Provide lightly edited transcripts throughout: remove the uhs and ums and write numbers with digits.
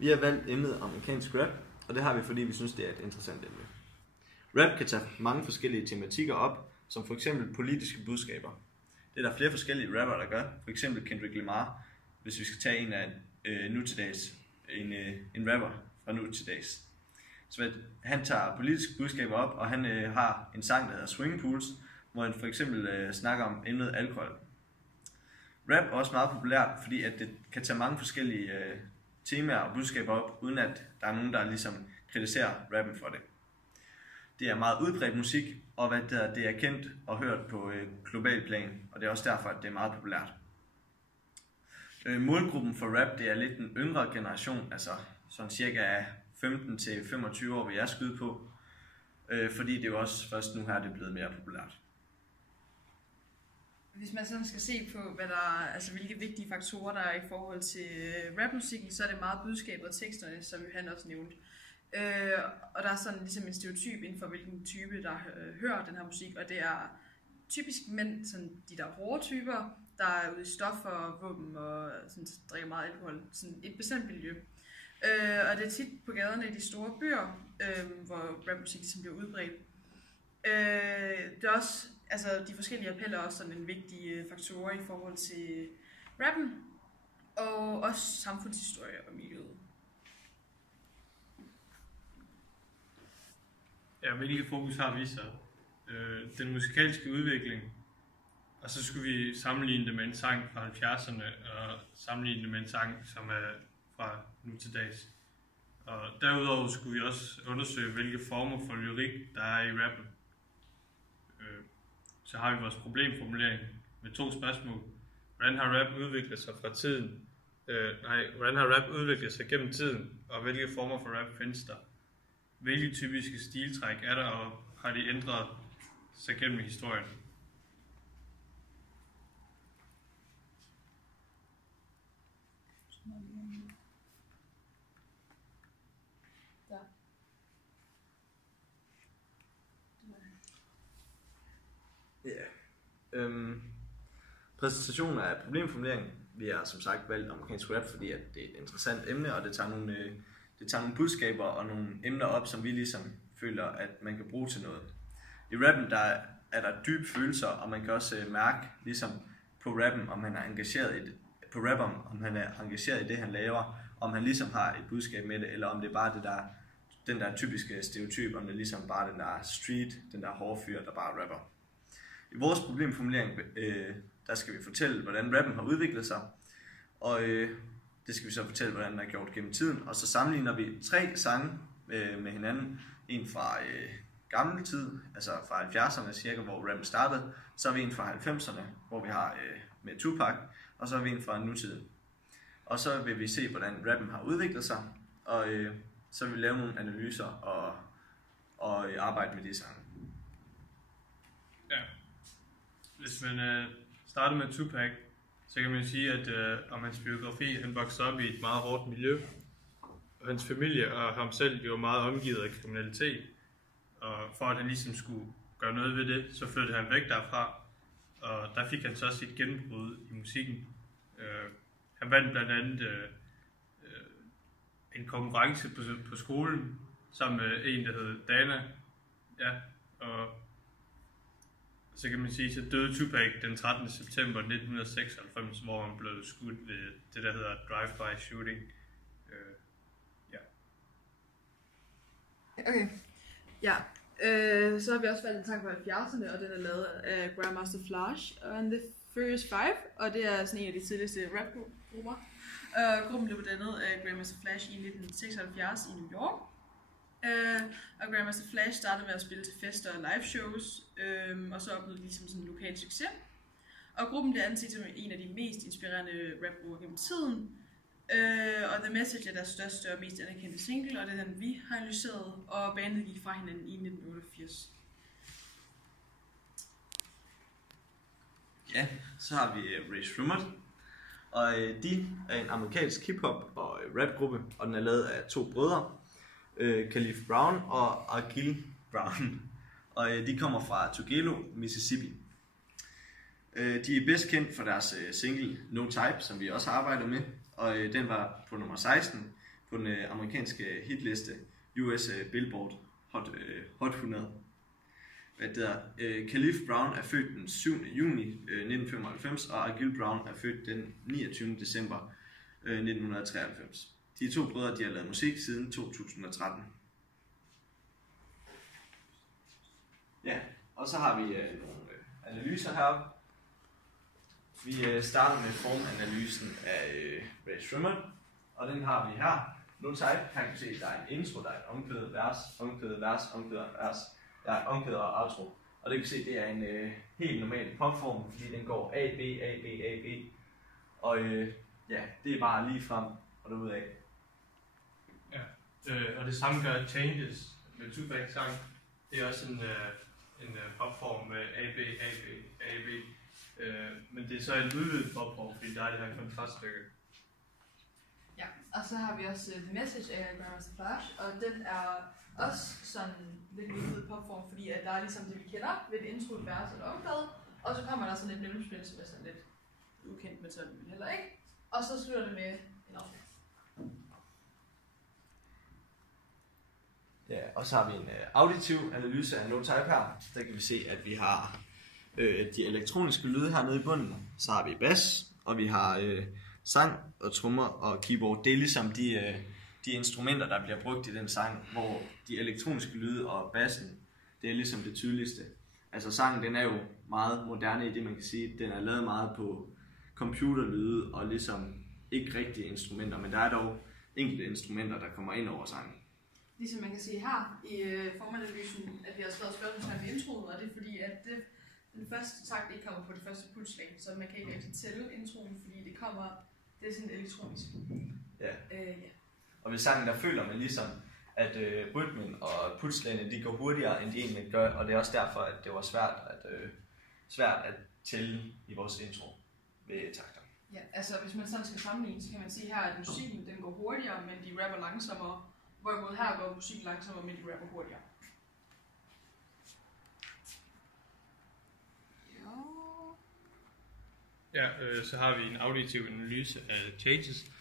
Vi har valgt emnet amerikansk rap, og det har vi, fordi vi synes, det er et interessant emne. Rap kan tage mange forskellige tematikker op, som for eksempel politiske budskaber. Det er der flere forskellige rapper, der gør. For eksempel Kendrick Lamar, hvis vi skal tage en af nu til dags, en rapper fra nu til dags. Så han tager politiske budskaber op, og han har en sang, der hedder Swimming Pools, hvor han for eksempel snakker om emnet alkohol. Rap er også meget populært, fordi at det kan tage mange forskellige temaer og budskaber op, uden at der er nogen, der ligesom kritiserer rappen for det. Det er meget udbredt musik, og det er kendt og hørt på global plan, og det er også derfor, at det er meget populært. Målgruppen for rap, det er lidt den yngre generation, altså sådan cirka 15 til 25 år vil jeg skyde på, fordi det er jo også først nu her, det er blevet mere populært. Hvis man sådan skal se på, hvilke vigtige faktorer der er i forhold til rapmusikken, så er det meget budskabet og teksterne, som han også nævnte. Og der er sådan ligesom en stereotyp inden for hvilken type, der hører den her musik, og det er typisk mænd, sådan de der hårde typer, der er ude i stoffer, våben og sådan, drikker meget alkohol, sådan et bestemt miljø. Og det er tit på gaderne i de store byer, hvor rapmusik ligesom bliver udbredt. Det er også, altså de forskellige appeller er også sådan en vigtig faktor i forhold til rappen, og også samfundshistorie og miljøet. Ja, hvilket fokus har vi så? Den musikalske udvikling, og så skulle vi sammenligne det med en sang fra 70'erne, og sammenligne det med en sang, som er fra nu til dags. Og derudover skulle vi også undersøge, hvilke former for lyrik, der er i rappen. Så har vi vores problemformulering med 2 spørgsmål. Hvordan har rap udviklet sig fra tiden? Hvordan har rap udviklet sig gennem tiden, og hvilke former for rap findes der? Hvilke typiske stiltræk er der, og har de ændret sig gennem historien? Ja. Præsentationen af problemformulering. Vi har som sagt valgt amerikansk rap, fordi at det er et interessant emne, og det tager nogle budskaber og nogle emner op, som vi ligesom føler, at man kan bruge til noget. I rappen der er der dybe følelser, og man kan også mærke ligesom på rappen, om han er engageret i det, på rapperen, om han er engageret i det, han laver, om han ligesom har et budskab med det, eller om det er bare den der typiske stereotyp, om det er ligesom bare den der street, den der hårde fyr, der bare rapper. I vores problemformulering, der skal vi fortælle, hvordan rappen har udviklet sig, og det skal vi så fortælle, hvordan den er gjort gennem tiden, og så sammenligner vi 3 sange med hinanden. En fra gammel tid, altså fra 70'erne cirka, hvor rappen startede, så har vi en fra 90'erne, hvor vi har med Tupac, og så har vi en fra nutiden. Og så vil vi se, hvordan rappen har udviklet sig, og så vil vi lave nogle analyser og arbejde med de sange. Ja. Hvis man starter med Tupac, så kan man sige, at om hans biografi, han voksede op i et meget hårdt miljø, og hans familie og ham selv var meget omgivet af kriminalitet, og for at han ligesom skulle gøre noget ved det, så flyttede han væk derfra, og der fik han så sit gennembrud i musikken. Han vandt blandt andet en konkurrence på skolen, sammen med en, der hed Dana, ja, og så kan man sige, så døde Tupac den 13. september 1996, hvor han blev skudt ved det, der hedder drive-by shooting. Ja. Okay. Ja. Så har vi også valgt en sang fra 70'erne, og den er lavet af Grandmaster Flash and the Furious Five, og det er sådan en af de tidligste rapgrupper. Gruppen blev dannet af Grandmaster Flash i 1976 i New York. Og Grandmaster Flash startede med at spille til fester og live shows, og så opnåede de ligesom sådan en lokal succes. Og gruppen blev anset som en af de mest inspirerende rapgrupper gennem tiden. Og The Message er deres største og mest anerkendte single, og det er den, vi har analyseret, og bandet gik fra hinanden i 1988. Ja, så har vi Race Rumored, og de er en amerikansk hip-hop og rapgruppe, og den er lavet af 2 brødre, Khalif Brown og Akil Brown, og de kommer fra Tugelo, Mississippi. De er bedst kendt for deres single No Type, som vi også har arbejdet med, og den var på nummer 16 på den amerikanske hitliste US Billboard Hot 100. Khalif Brown er født den 7. juni 1995, og Agil Brown er født den 29. december 1993. De to brødre de har lavet musik siden 2013. Ja, og så har vi nogle analyser heroppe. Vi starter med formanalysen af Ray Shremmerd, og den har vi her. Nu type, kan du se, at der er en intro, der er et omkvædet vers, omkvædet vers, omkvædet vers, der er omkvædet og outro. Og det kan du se, det er en helt normal popform, fordi den går A, B, A, B, A, B. Og ja, det er bare lige frem og derudad. Ja, og det samme gør Changes med Tupac sang. Det er også en popform med A, B, A, B, A, B. Men det er så en udvidet popform, fordi der er det her kontraststykke. Ja, og så har vi også The Message af Grandmaster Flash, og den er også sådan lidt udvidet popform, fordi at der er ligesom det, vi kender ved et intro, et vers og et omkvæd, og så kommer der sådan et mellemspil, som er sådan lidt ukendt med sådan heller ikke, og så slutter det med en afsnit. Ja, og så har vi en auditiv analyse af NoType her. Der kan vi se, at vi har de elektroniske lyde hernede i bunden. Så har vi bass, og vi har sang og trommer og keyboard. Det er ligesom de instrumenter, der bliver brugt i den sang, hvor de elektroniske lyde og bassen, det er ligesom det tydeligste. Altså sangen, den er jo meget moderne i det, man kan sige. Den er lavet meget på computerlyde og ligesom ikke rigtige instrumenter, men der er dog enkelte instrumenter, der kommer ind over sangen. Ligesom man kan se her i formanalysen, at vi har skrevet spørgsmålstegn ved introen, og det er fordi, at den første takt ikke kommer på det første pulsslag, så man kan ikke rigtig tælle introen, fordi det er sådan elektronisk. Ja. Ja. Og ved sangen, der føler man ligesom, at rytmen og pulslagene, de går hurtigere, end de egentlig gør, og det er også derfor, at det var svært at tælle i vores intro ved takter. Ja, altså hvis man sådan skal sammenligne, så kan man sige her, at musikken den går hurtigere, men de rapper langsommere, hvorimod her går musikken langsommere, men de rapper hurtigere. Ja, så har vi en auditiv analyse af Changes.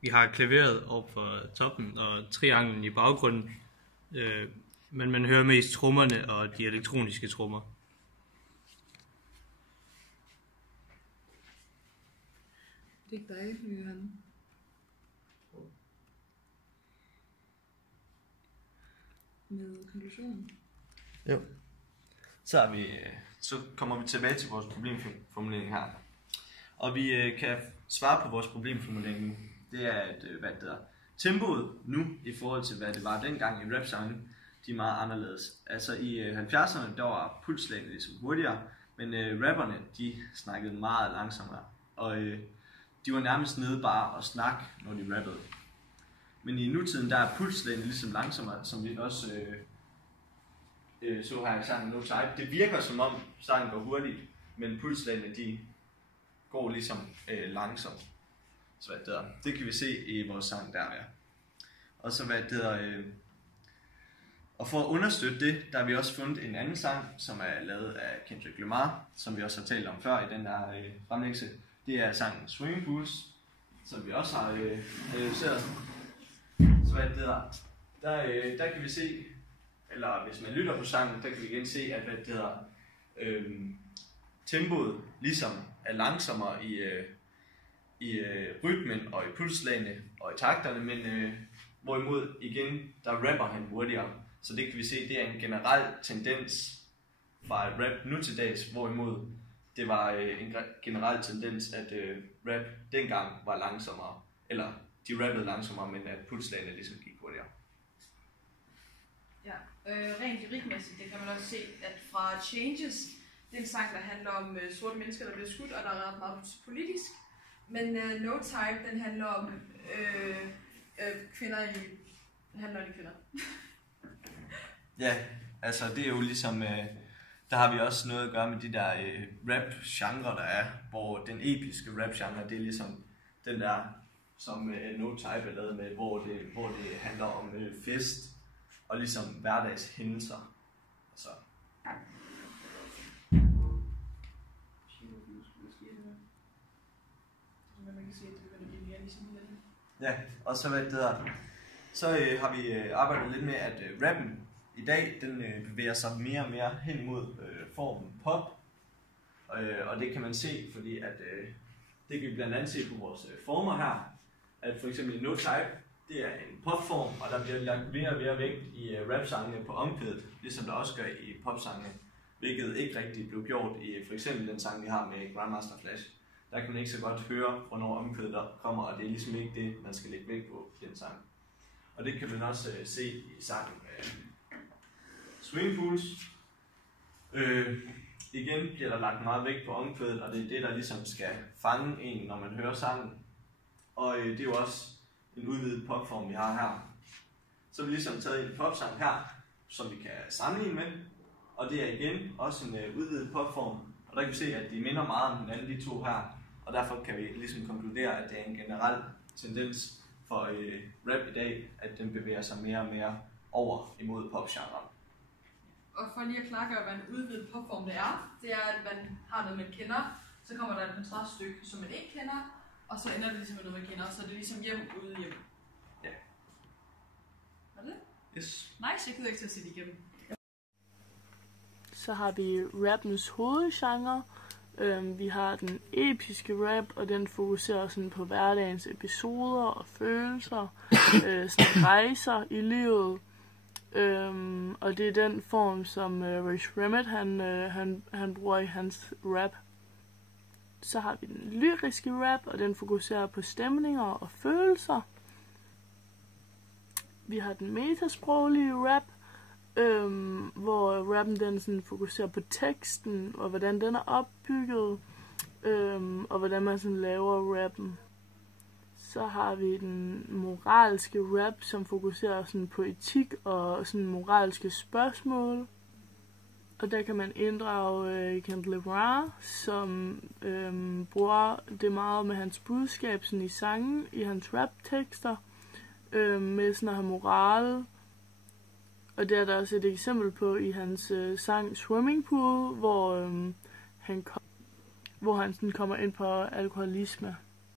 Vi har klaveret op for toppen og trianglen i baggrunden, men man hører mest trommerne og de elektroniske trommer. Det er ikke dig, Johan. Med konklusionen. Jo. Så kommer vi tilbage til vores problemformulering her. Og vi kan svare på vores problemformulering nu. Det er, at tempoet nu i forhold til, hvad det var dengang i rap-sangen, de er meget anderledes. Altså i 70'erne, der var pulslagene ligesom hurtigere, men rapperne, de snakkede meget langsommere. Og de var nærmest nede bare at snakke, når de rappede. Men i nutiden, der er pulslagene ligesom langsommere, som vi også så her i sangen No Type. Det virker som om sangen går hurtigt, men pulslagene, de går ligesom langsomt. Så det kan vi se i vores sang der, ja. Og så og for at understøtte det, der har vi også fundet en anden sang, som er lavet af Kendrick Lamar, som vi også har talt om før i den der fremlæggelse. Det er sangen Swimming Pools, som vi også har analyseret. Så der kan vi se, eller hvis man lytter på sangen, der kan vi igen se, at tempoet ligesom er langsommere i rytmen og i pulslagene og i takterne, men hvorimod igen, der rapper han hurtigere. Så det kan vi se, det er en generel tendens fra rap nu til dags, hvorimod det var en generel tendens, at rap dengang var langsommere, eller de rappede langsommere, men at pulslagene ligesom gik hurtigere. Ja, rent lyrikmæssigt, det kan man også se, at fra Changes, det er en sang, der handler om sorte mennesker, der bliver skudt, og der er ret meget politisk. Men No Type, den handler om kvinder handler om kvinder. Ja, altså det er jo ligesom, der har vi også noget at gøre med de der rap-genre, der er, hvor den episke rap-genre, det er ligesom den der, som No Type er lavet med, hvor det handler om fest og ligesom hverdagshændelser. Altså. Ja, og så Så har vi arbejdet lidt med, at rappen i dag, den bevæger sig mere og mere hen imod formen pop. Og det kan man se, fordi at det kan vi blandt andet se på vores former her. At for eksempel No Type, det er en popform, og der bliver lagt mere og mere vægt i rap-sangene på omkvædet, ligesom der også gør i popsangene, hvilket ikke rigtig blev gjort i for eksempel den sang, vi har med Grandmaster Flash. Der kan man ikke så godt høre, hvornår omkvædet der kommer, og det er ligesom ikke det, man skal lægge vægt på i den sang. Og det kan man også se i sangen Swing Fools. Igen bliver der lagt meget vægt på omkvædet, og det er det, der ligesom skal fange en, når man hører sangen. Og det er jo også en udvidet popform, vi har her. Så har vi ligesom taget en popsang her, som vi kan sammenligne med. Og det er igen også en udvidet popform. Og der kan vi se, at de minder meget om hinanden, de to her. Og derfor kan vi ligesom konkludere, at det er en generel tendens for rap i dag, at den bevæger sig mere og mere over imod popgenren. Og for lige at klargøre, hvad en udvidet popform det er at man har noget, man kender, så kommer der et kontraststykke, som man ikke kender, og så ender det ligesom med noget, man kender, så det er ligesom hjem ude hjem. Ja. Var det? Yes. Nice, jeg gider ikke til at se det igennem. Så har vi rappens hovedgenre. Vi har den episke rap, og den fokuserer sådan på hverdagens episoder og følelser, sådan rejser i livet. Og det er den form, som Rich Remit han bruger i hans rap. Så har vi den lyriske rap, og den fokuserer på stemninger og følelser. Vi har den metasproglige rap, hvor rappen den sådan fokuserer på teksten, og hvordan den er opbygget, og hvordan man sådan laver rappen. Så har vi den moralske rap, som fokuserer sådan på etik og sådan moralske spørgsmål. Og der kan man inddrage Kendrick Lamar, som bruger det meget med hans budskab sådan i sangen, i hans raptekster, med sådan at have moral. Og det er der også et eksempel på i hans sang Swimming Pool, hvor han sådan kommer ind på alkoholisme.